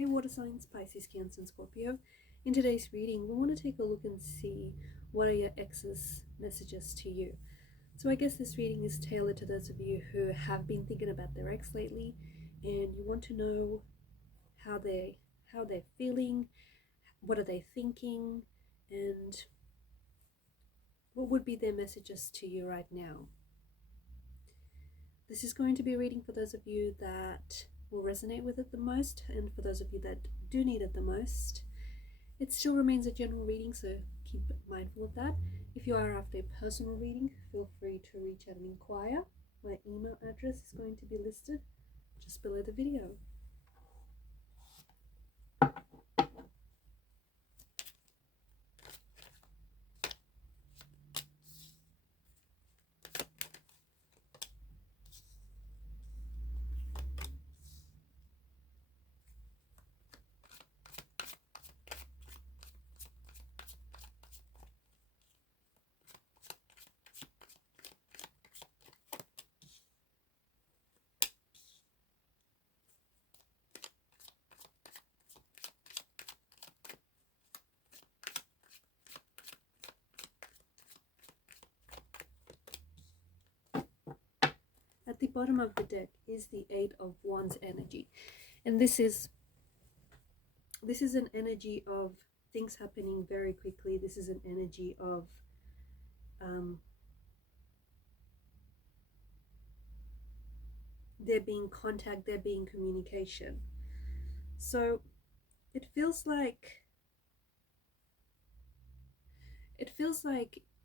Hey water signs, Pisces, Cancer and Scorpio. In today's reading, we want to take a look and see what are your ex's messages to you. So I guess this reading is tailored to those of you who have been thinking about their ex lately and you want to know how they're feeling, what are they thinking, and what would be their messages to you right now. This is going to be a reading for those of you that will resonate with it the most, and for those of you that do need it the most. It still remains a general reading, so keep mindful of that. If you are after a personal reading, feel free to reach out and inquire. My email address is going to be listed just below the video. At the bottom of the deck is the Eight of Wands energy, and this is an energy of things happening very quickly. This is an energy of there being contact, there being communication. So it feels like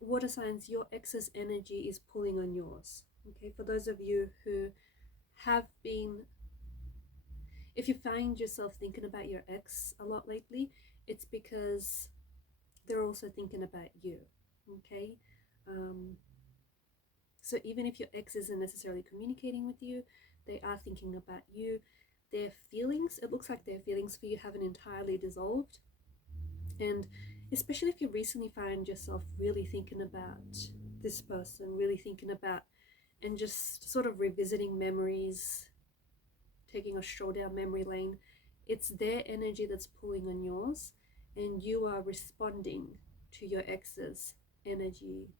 water signs, your ex's energy is pulling on yours. Okay, for those of you who have been, if you find yourself thinking about your ex a lot lately, it's because they're also thinking about you. Okay, so even if your ex isn't necessarily communicating with you, they are thinking about you. Their feelings, it looks like their feelings for you haven't entirely dissolved, and especially if you recently find yourself really thinking about this person, really thinking about and just sort of revisiting memories, taking a stroll down memory lane, it's their energy that's pulling on yours, and you are responding to your ex's energy.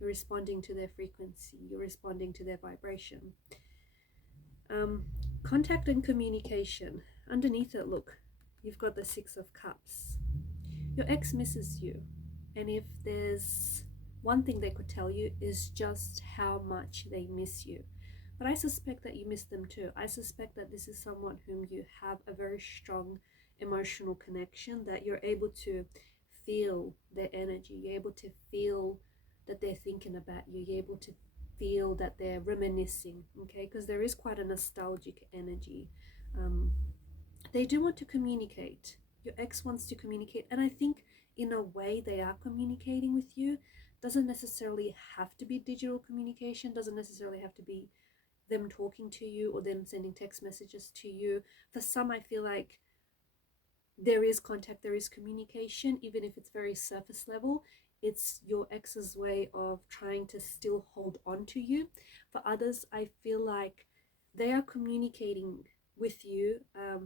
You're responding to their frequency, you're responding to their vibration. Contact and communication. Underneath it, look, you've got the Six of Cups. Your ex misses you, and if there's one thing they could tell you is just how much they miss you. But I suspect that you miss them too. I suspect that this is someone whom you have a very strong emotional connection, that you're able to feel their energy, you're able to feel that they're thinking about you, you're able to feel that they're reminiscing, okay, because there is quite a nostalgic energy. They do want to communicate. Your ex wants to communicate, and I think in a way they are communicating with you. Doesn't necessarily have to be digital communication, doesn't necessarily have to be them talking to you or them sending text messages to you. For some, I feel like there is contact, there is communication, even if it's very surface level. It's your ex's way of trying to still hold on to you. For others, I feel like they are communicating with you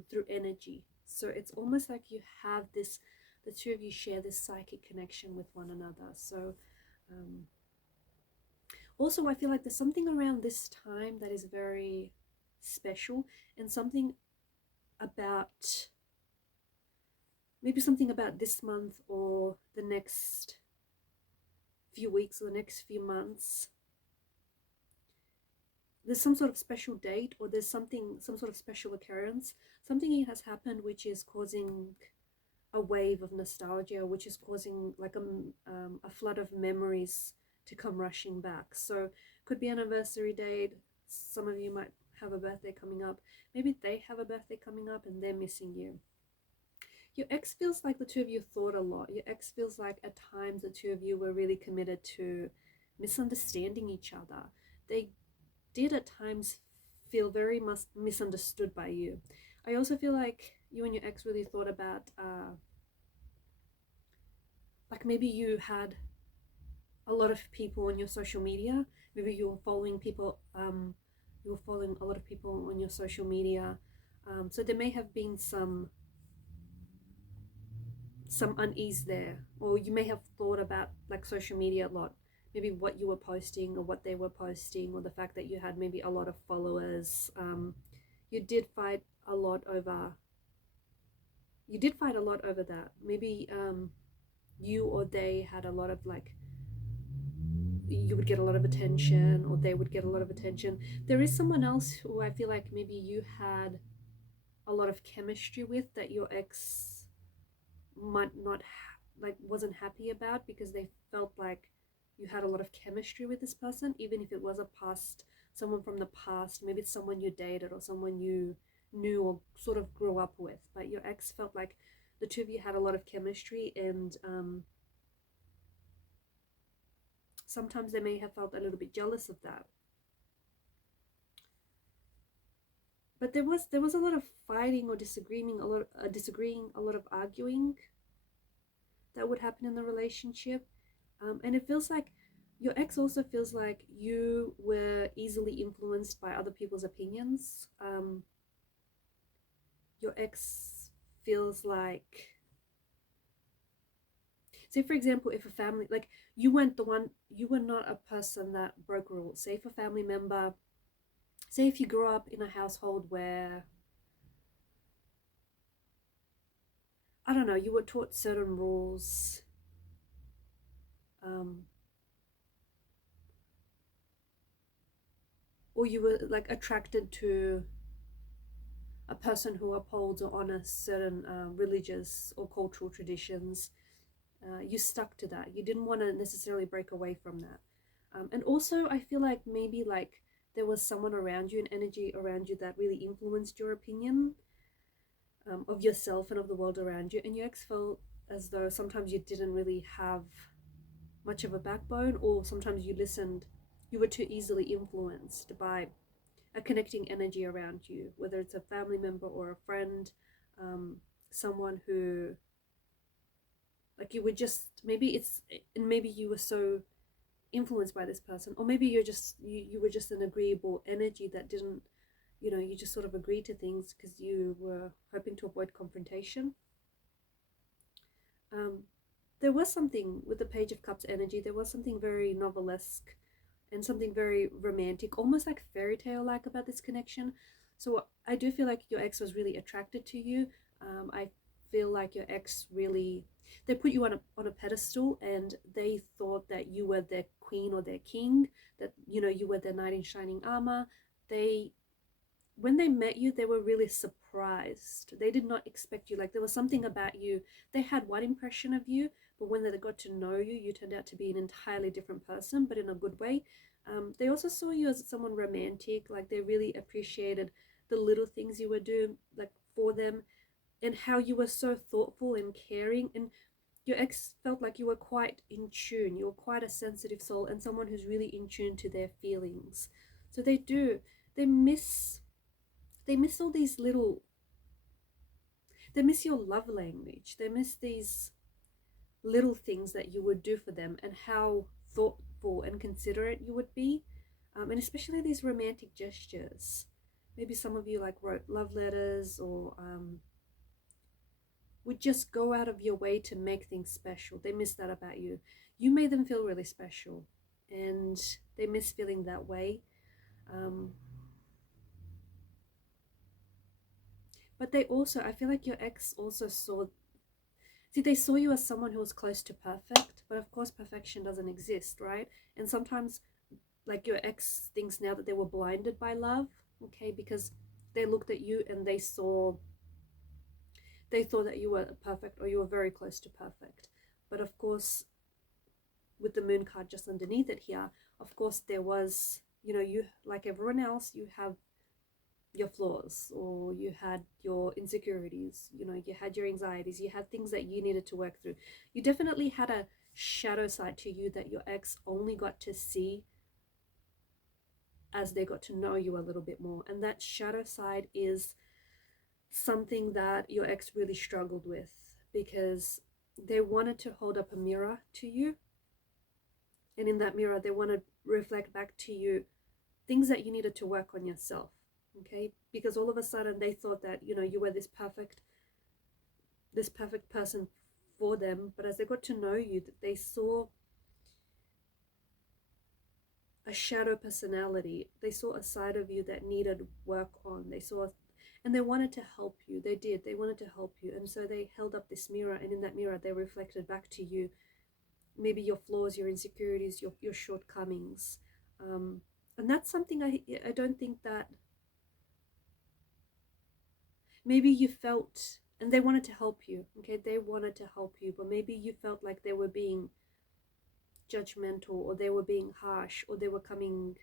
through energy. So it's almost like you have this, the two of you share this psychic connection with one another. So also I feel like there's something around this time that is very special, and something about, maybe something about this month or the next few weeks or the next few months. There's some sort of special date, or there's some sort of special occurrence. Something has happened which is causing a wave of nostalgia, which is causing like a flood of memories to come rushing back. So could be an anniversary date. Some of you might have a birthday coming up. Maybe they have a birthday coming up and they're missing you. Your ex feels like the two of you thought a lot. Your ex feels like at times the two of you were really committed to misunderstanding each other. They did at times feel very misunderstood by you. I also feel like you and your ex really thought about like maybe you had a lot of people on your social media. Maybe you were following people, you were following a lot of people on your social media. So there may have been some unease there, or you may have thought about like social media a lot, maybe what you were posting or what they were posting, or the fact that you had maybe a lot of followers. You did fight a lot over that. Maybe you or they had a lot of like, you would get a lot of attention or they would get a lot of attention. There is someone else who I feel like maybe you had a lot of chemistry with that your ex might not like wasn't happy about, because they felt like you had a lot of chemistry with this person, even if it was someone from the past. Maybe it's someone you dated or someone you knew or sort of grew up with, but your ex felt like the two of you had a lot of chemistry, and sometimes they may have felt a little bit jealous of that. But there was a lot of fighting or disagreeing, a lot of arguing that would happen in the relationship. And it feels like your ex also feels like you were easily influenced by other people's opinions. Your ex feels like, say for example, if a family, like you were not a person that broke rules. Say if a family member, say if you grew up in a household where, I don't know, you were taught certain rules, or you were like attracted to a person who upholds or honors certain religious or cultural traditions, you stuck to that. You didn't want to necessarily break away from that. And also I feel like maybe like there was someone around you, an energy around you that really influenced your opinion of yourself and of the world around you, and your ex felt as though sometimes you didn't really have much of a backbone, or sometimes you were too easily influenced by a connecting energy around you, whether it's a family member or a friend, someone who, like, you were just, maybe you were so influenced by this person, or maybe you were just an agreeable energy that didn't, you just sort of agreed to things because you were hoping to avoid confrontation. There was something with the Page of Cups energy, there was something very novelesque and something very romantic, almost like fairy tale like about this connection. So I do feel like your ex was really attracted to you. I feel like your ex really, they put you on a pedestal, and they thought that you were their queen or their king, that you were their knight in shining armor. When they met you, they were really surprised. They did not expect you. Like, there was something about you. They had one impression of you, but when they got to know you, you turned out to be an entirely different person, but in a good way. They also saw you as someone romantic. Like, they really appreciated the little things you were doing, like, for them, and how you were so thoughtful and caring. And your ex felt like you were quite in tune. You were quite a sensitive soul and someone who's really in tune to their feelings. So they miss all these little, they miss your love language. They miss these little things that you would do for them, and how thoughtful and considerate you would be, and especially these romantic gestures. Maybe some of you like wrote love letters, or would just go out of your way to make things special. They miss that about you. You made them feel really special, and they miss feeling that way. But they also, I feel like your ex also they saw you as someone who was close to perfect, but of course perfection doesn't exist, right? And sometimes, like, your ex thinks now that they were blinded by love, okay, because they looked at you and they thought that you were perfect, or you were very close to perfect. But of course, with the moon card just underneath it here, of course there was, you, like everyone else, you have your flaws, or you had your insecurities, you had your anxieties, you had things that you needed to work through. You definitely had a shadow side to you that your ex only got to see as they got to know you a little bit more. And that shadow side is something that your ex really struggled with, because they wanted to hold up a mirror to you, and in that mirror they want to reflect back to you things that you needed to work on yourself. okay? Because all of a sudden they thought that, you know, you were this perfect person for them, but as they got to know you, they saw a shadow personality. They saw a side of you that needed work on. And they wanted to help you. They wanted to help you. And so they held up this mirror, and in that mirror they reflected back to you maybe your flaws, your insecurities, your shortcomings. And that's something I don't think that maybe you felt, and they wanted to help you, okay? They wanted to help you, but maybe you felt like they were being judgmental, or they were being harsh, or they were coming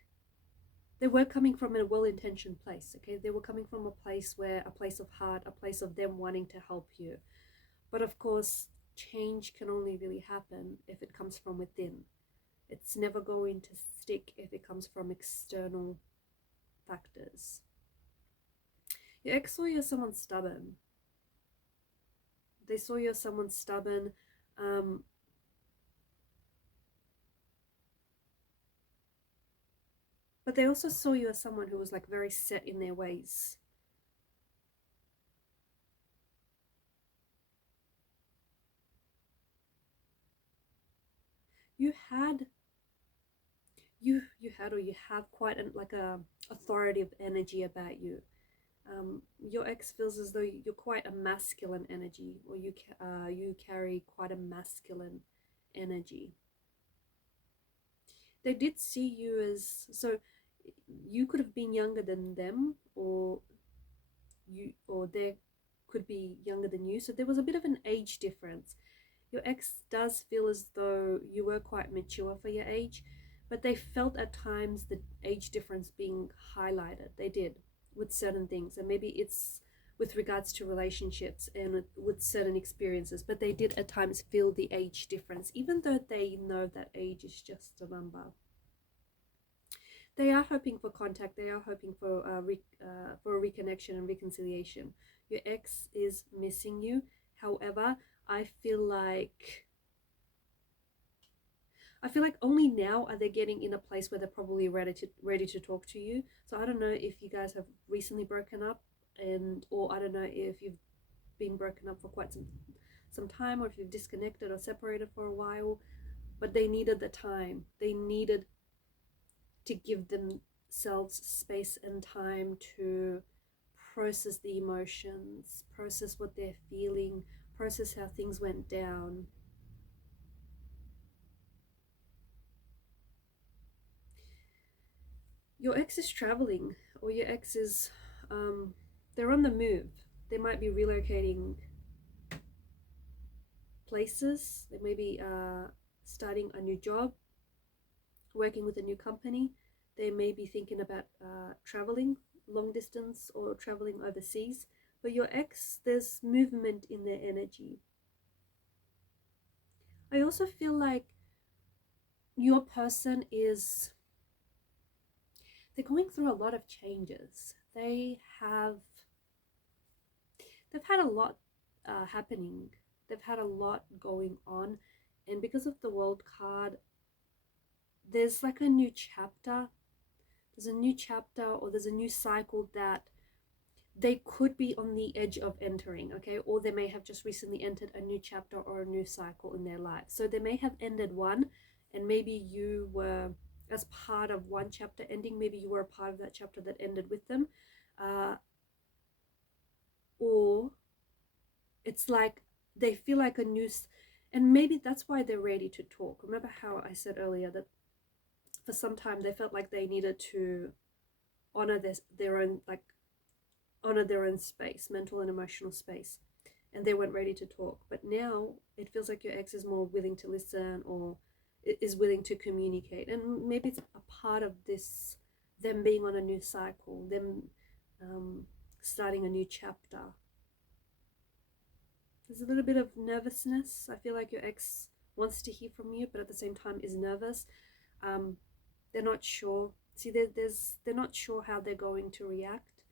from a well-intentioned place, okay? They were coming from a place of heart, a place of them wanting to help you. But of course, change can only really happen if it comes from within. It's never going to stick if it comes from external factors. Your ex saw you as someone stubborn. They saw you as someone stubborn. But they also saw you as someone who was like very set in their ways. You had or you have quite like a authoritative energy about you. Your ex feels as though you're quite a masculine energy, or you carry quite a masculine energy. They did see you as, so you could have been younger than them, or they could be younger than you. So there was a bit of an age difference. Your ex does feel as though you were quite mature for your age, but they felt at times the age difference being highlighted. They did, with certain things, and maybe it's with regards to relationships and with certain experiences, but they did at times feel the age difference, even though they know that age is just a number. They are hoping for contact. They are hoping for a reconnection and reconciliation. Your ex is missing you. However, I feel like only now are they getting in a place where they're probably ready to talk to you. So I don't know if you guys have recently broken up, or I don't know if you've been broken up for quite some time, or if you've disconnected or separated for a while. But they needed the time. They needed to give themselves space and time to process the emotions, process what they're feeling, process how things went down. Your ex is traveling, or your ex is, they're on the move. They might be relocating places. They may be starting a new job, working with a new company. They may be thinking about traveling long distance or traveling overseas. But your ex, there's movement in their energy. I also feel like your person they're going through a lot of changes. They've had a lot happening. They've had a lot going on, and because of the World card, there's like a new chapter. There's a new chapter, or there's a new cycle that they could be on the edge of entering, okay? Or they may have just recently entered a new chapter or a new cycle in their life. So they may have ended one, and maybe you were, as part of one chapter ending, maybe you were a part of that chapter that ended with them. Or it's like they feel like a new, and maybe that's why they're ready to talk. Remember how I said earlier that for some time they felt like they needed to honor their own space, mental and emotional space, and they weren't ready to talk. But now it feels like your ex is more willing to listen, or is willing to communicate, and maybe it's a part of this, them being on a new cycle, them starting a new chapter. There's a little bit of nervousness. I feel like your ex wants to hear from you, but at the same time is nervous. They're not sure. See, they're not sure how they're going to react.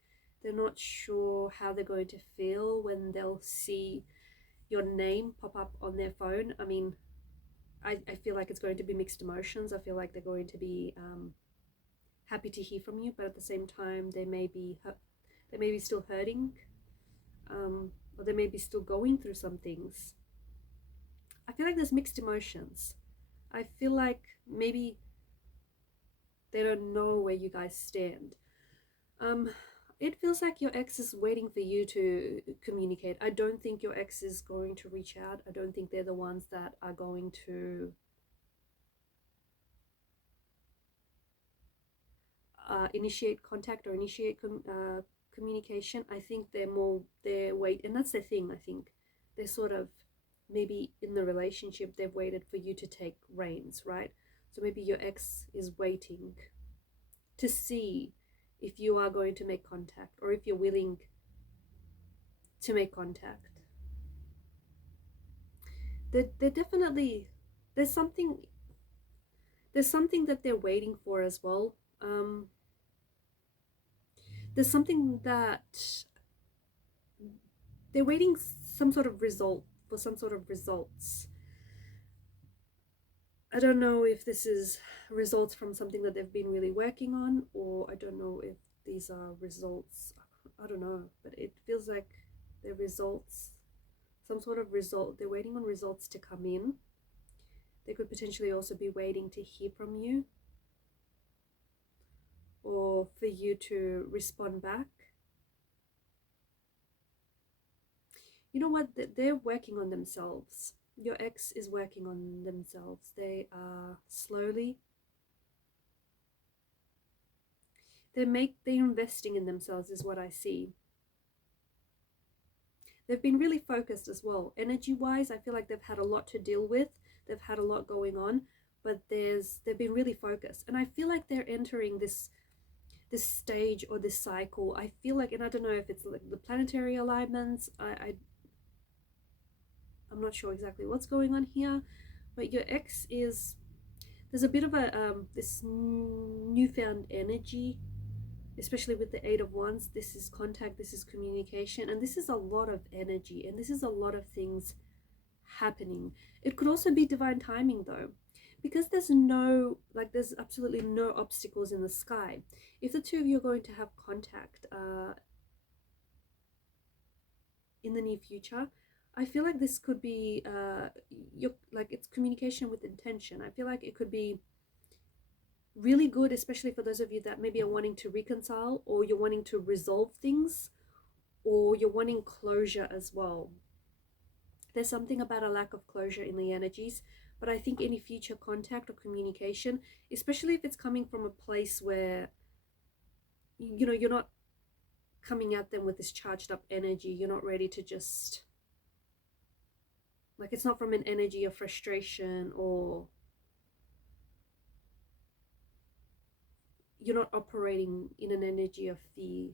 They're not sure how they're going to feel when they'll see your name pop up on their phone. I mean, I feel like it's going to be mixed emotions. I feel like they're going to be happy to hear from you, but at the same time they may be still hurting, or they may be still going through some things. I feel like there's mixed emotions. I feel like maybe they don't know where you guys stand. It feels like your ex is waiting for you to communicate. I don't think your ex is going to reach out. I don't think they're the ones that are going to initiate contact or initiate communication. I think they're wait, and that's the thing. I think they're sort of, maybe in the relationship they've waited for you to take reins, right? So maybe your ex is waiting to see if you are going to make contact, or if you're willing to make contact. They're definitely, there's something that they're waiting for as well. There's something that they're waiting some sort of result, for some sort of results. I don't know if this is results from something that they've been really working on, or I don't know if these are results. I don't know, but it feels like they're results, some sort of result. They're waiting on results to come in. They could potentially also be waiting to hear from you, or for you to respond back. You know what? They're working on themselves. Your ex is working on themselves. They are slowly, they're investing in themselves, is what I see. They've been really focused as well. Energy wise, I feel like they've had a lot to deal with. They've had a lot going on, but they've been really focused. And I feel like they're entering this stage or this cycle. I feel like, and I don't know if it's like the planetary alignments, I'm not sure exactly what's going on here, but your ex is, there's a bit of a this newfound energy, especially with the 8 of Wands. This is contact, this is communication, and this is a lot of energy, and this is a lot of things happening. It could also be divine timing though, because there's absolutely no obstacles in the sky. If the two of you are going to have contact in the near future, I feel like this could be it's communication with intention. I feel like it could be really good, especially for those of you that maybe are wanting to reconcile, or you're wanting to resolve things, or you're wanting closure as well. There's something about a lack of closure in the energies, but I think any future contact or communication, especially if it's coming from a place where, you know, you're not coming at them with this charged up energy, you're not ready to just, like, it's not from an energy of frustration, or you're not operating in an energy of fear.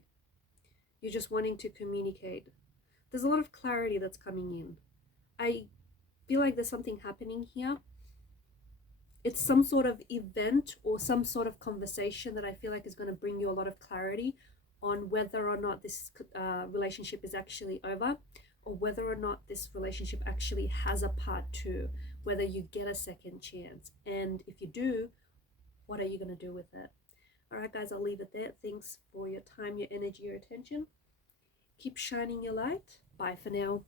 You're just wanting to communicate. There's a lot of clarity that's coming in. I feel like there's something happening here. It's some sort of event or some sort of conversation that I feel like is going to bring you a lot of clarity on whether or not this relationship is actually over, or whether or not this relationship actually has a part 2, whether you get a second chance. And if you do, what are you going to do with it? All right, guys, I'll leave it there. Thanks for your time, your energy, your attention. Keep shining your light. Bye for now.